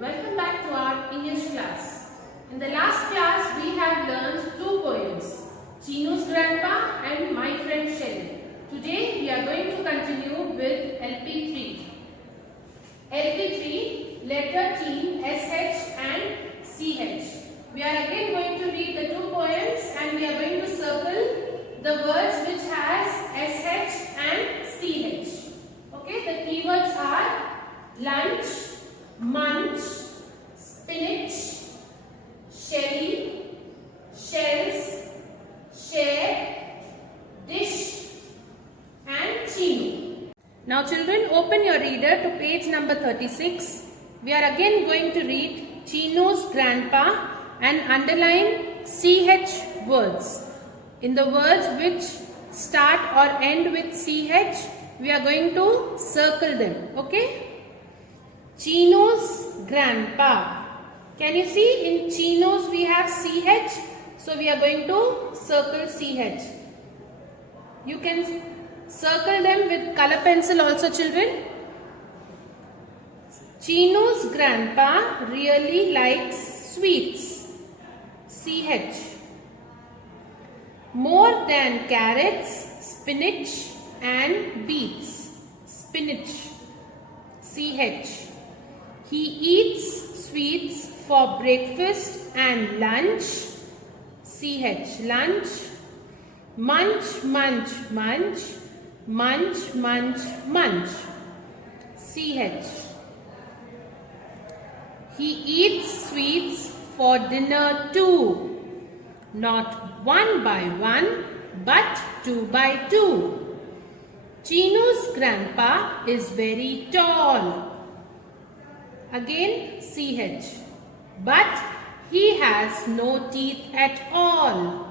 Welcome back to our English class. In the last class, we have learned two poems, Chinu's Grandpa and My Friend Shelly. Today, we are going to continue with LP3. LP3, letter T, SH and CH. We are again going to read the two poems and we are going to circle the words which has SH and CH. Okay, the keywords are lunch, munch, spinach, shelly, shells, share, dish and chinu. Now children, open your reader to page number 36. We are again going to read Chinu's Grandpa and underline CH words. In the words which start or end with CH, we are going to circle them. Okay? Chinu's Grandpa. Can you see in Chinu's we have CH? So we are going to circle CH. You can circle them with color pencil also children. Chinu's Grandpa really likes sweets. CH. More than carrots, spinach and beets. Spinach. CH. He eats sweets for breakfast and lunch. CH. Lunch. Munch, munch, munch. Munch, munch, munch. CH. He eats sweets for dinner too. Not one by one, but two by two. Chinu's grandpa is very tall. Again CH. But he has no teeth at all.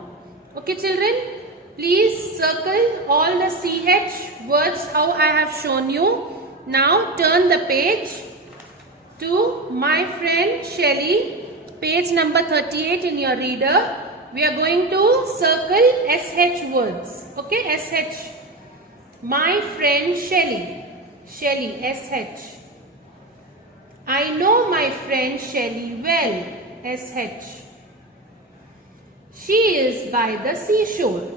Okay children, please circle all the CH words how I have shown you. Now turn the page to My Friend Shelly, page number 38 in your reader. We are going to circle SH words. Okay, SH. My Friend Shelly. Shelly, SH. I know my friend Shelly well. SH. She is by the seashore,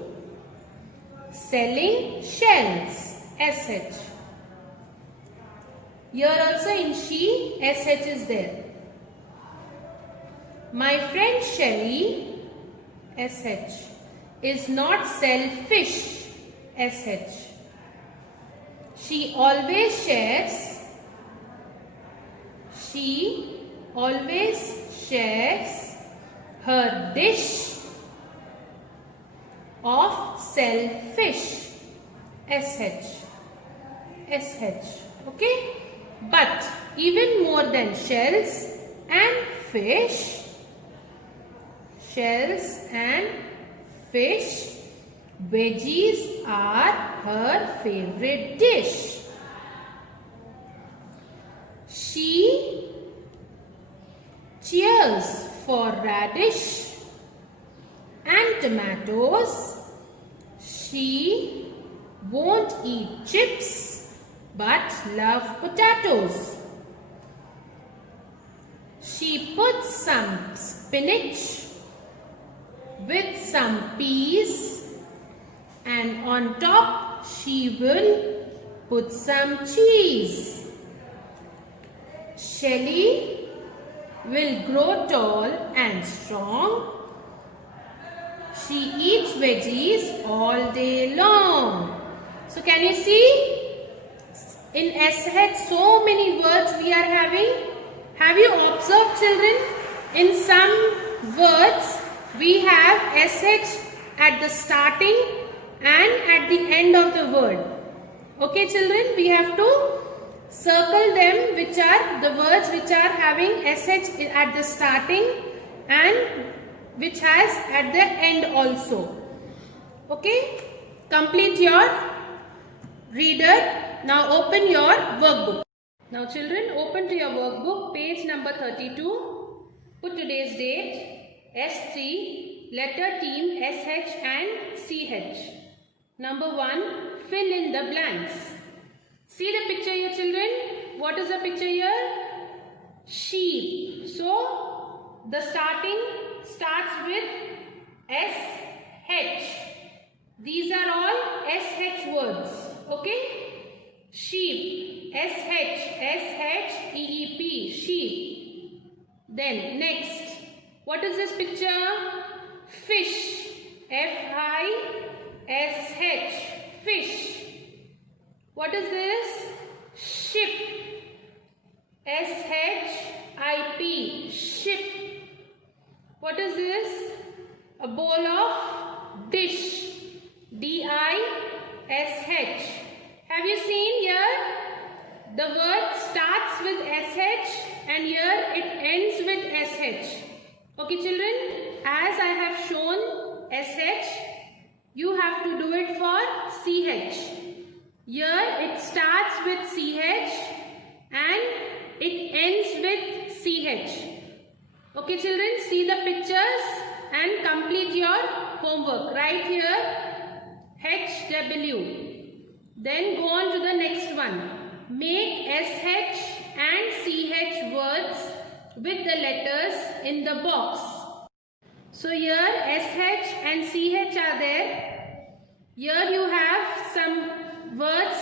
selling shells. SH. Here also in she, SH is there. My friend Shelly, SH, is not selfish. SH. She always shares. She always shares her dish of shellfish. SH. SH. Okay? But even more than shells and fish, veggies are her favorite dish. She cheers for radish and tomatoes. She won't eat chips but love potatoes. She puts some spinach with some peas and on top she will put some cheese. Shelly will grow tall and strong. She eats veggies all day long. So can you see in SH so many words we are having? Have you observed children? In some words we have SH at the starting and at the end of the word. Okay children, we have to circle them which are the words which are having SH at the starting and which has at the end also. Okay, complete your reader. Now open your workbook. Now children, open to your workbook, page number 32. Put today's date, S3, letter team SH and CH. Number 1, fill in the blanks. See the picture here children. What is the picture here? sheep. So the starting starts with SH. These are all SH words. Okay? Sheep. SHEEP. Sheep. Then next. What is this picture? Fish. FISH. Fish. What is this? Ship. SHIP. Ship. What is this? A bowl of dish. DISH. Have you seen here? The word starts with SH and here it ends with SH. Okay children, as I have shown SH, you have to do it for CH. Here it starts with CH and it ends with CH. Okay children, see the pictures and complete your homework. Write here HW. Then go on to the next one. Make SH and CH words with the letters in the box. So here SH and CH are there. Here you have some words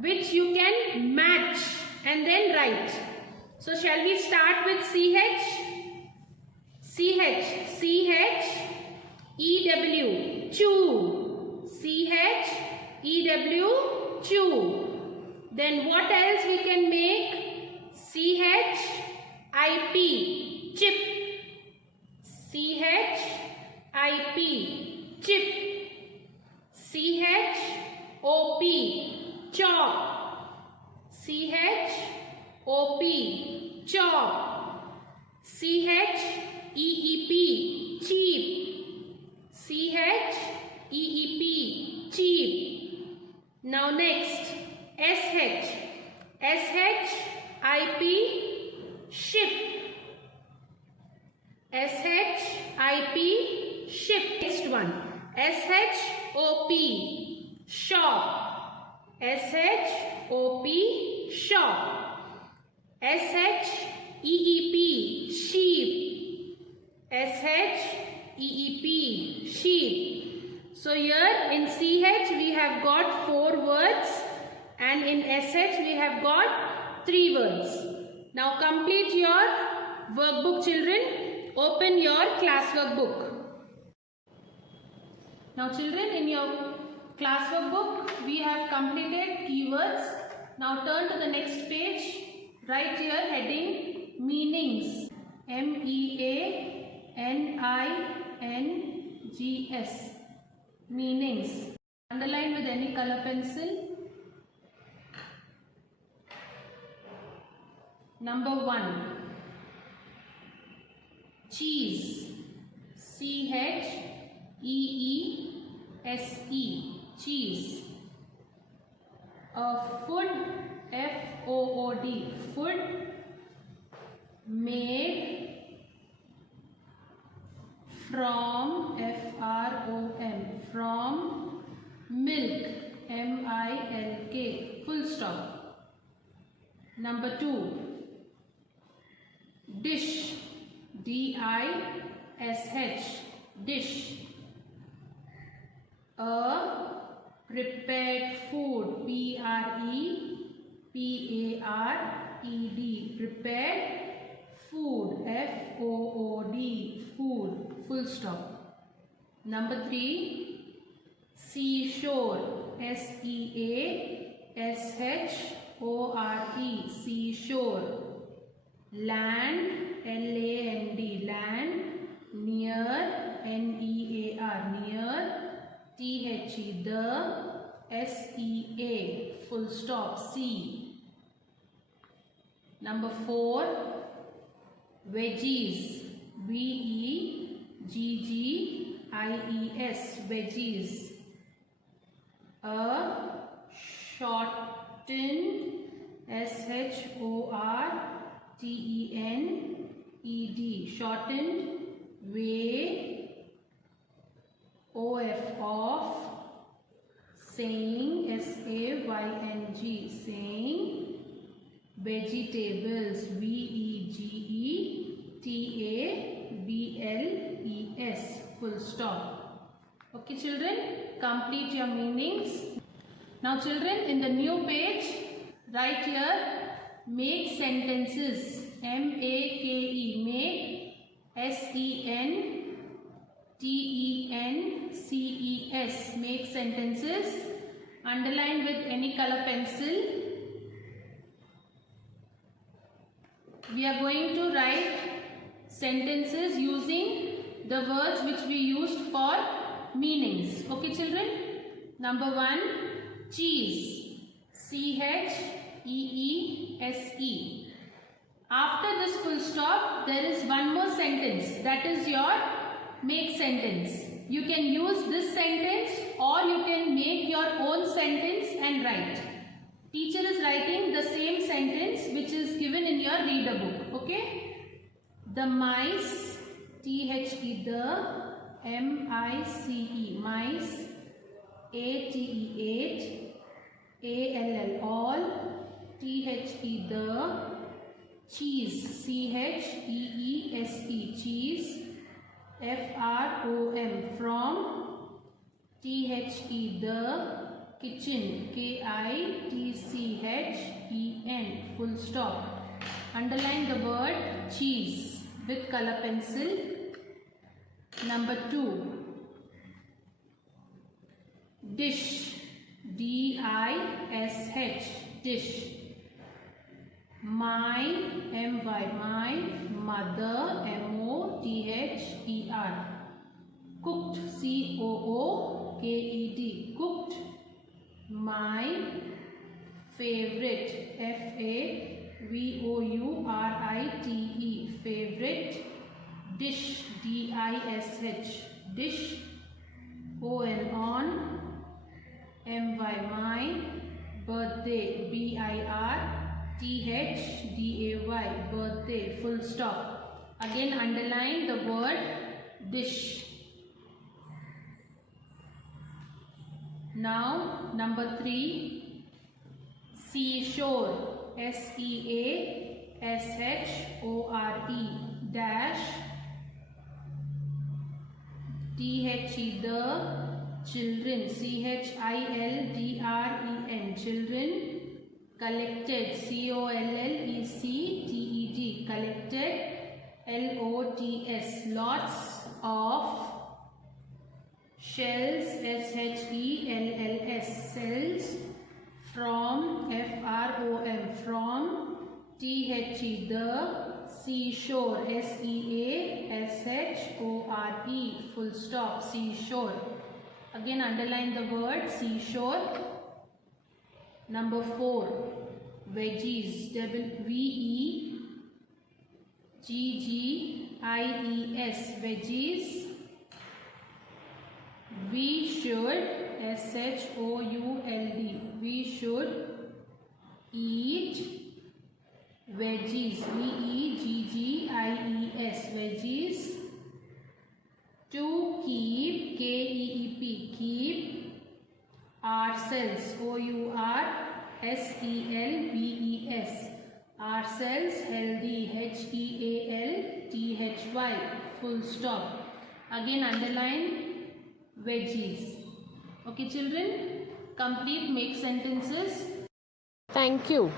which you can match and then write. So shall we start with CH? CH. EW. Chew. CHEW. Chew. Then what else we can make? CHIP. Chip. CHIP. Chip. CHOP. Chop. CHOP. Chop. CHEEP. Cheap. CHEEP. Cheap. Now next, SH. SHIP. Ship. SHIP. Ship. Next one, SHOP. Shop. SHOP. Shop. SHEEP. Sheep. SHEEP. Sheep. So here in CH we have got 4 words and in SH we have got 3 words. Now complete your workbook children. Open your classwork book. Now children, in your classwork book we have completed keywords. Now turn to the next page. Write here heading meanings. MEANINGS. Meanings. Underline with any color pencil. Number 1. Cheese. CHEESE. Cheese. A food. FOOD. Food made from FROM. From milk. MILK. Full stop. Number 2. Dish. DISH. Dish. A prepared food. PREPARED. Prepared food. FOOD. Food. Full stop. Number 3. Seashore. SEASHORE. Seashore. Land. LAND. Land. Near. NEAR. Near. THE. The. SEA. Full stop. Sea. Number 4. Veggies. VEGGIES. Veggies. A shortened SHORTENED. Shortened way. Of. Saying. SAYNG. Saying. Vegetables. VEGETABLES. Okay children, complete your meanings. Now children, in the new page, write here make sentences. M-A-K-E, make, S-E-N-T-E-N-C-E-S, make sentences. Underline with any color pencil. We are going to write sentences using the words which we used for meanings. Okay children? Number 1, cheese. C-H-E-E-S-E. After this full stop, there is one more sentence. That is your make sentence. You can use this sentence or you can make your own sentence and write. Teacher is writing the same sentence which is given in your reader book. Okay? The mice, T-H-E, the, M-I-C-E, mice, A-T-E, 8, A-L-L, all, T-H-E, the, cheese, C-H-E-E-S-E, cheese, F-R-O-M, from, T-H-E, the, kitchen, K-I-T-C-H-E-N, full stop. Underline the word cheese with color pencil. Number 2, dish, D-I-S-H, dish. My, M-Y, my, mother, M-O-T-H-E-R. Cooked, C-O-O-K-E-D, cooked. My favorite, F-A-V-O-U-R-I-T-E, favorite. Dish, D-I-S-H, dish. O-N, on. M-Y, my. Birthday, B-I-R-T-H-D-A-Y, birthday, full stop. Again underline the word dish. Now number 3, seashore, S-E-A-S-H-O-R-E, dash, T-H-E, the, children, C-H-I-L-D-R-E-N, children. Collected, C-O-L-L-E-C-T-E-D, collected, L-O-T-S, lots of. Shells, S-H-E-L-L-S, cells. From, F-R-O-M, from. T-H-E, the, seashore, S-E-A-S-H-O-R-E, full stop, seashore. Again underline the word seashore. Number 4, veggies, V-E-G-G-I-E-S, veggies. We should, S-H-O-U-L-D, we should eat veggies, V-E-G-G-I-E-S, veggies. To keep, K-E-E-P, keep. Ourselves, O-U-R-S-E-L-B-E-S, ourselves, healthy, H-E-A-L-T-H-Y, full stop. Again underline veggies. Okay children, complete make sentences. Thank you.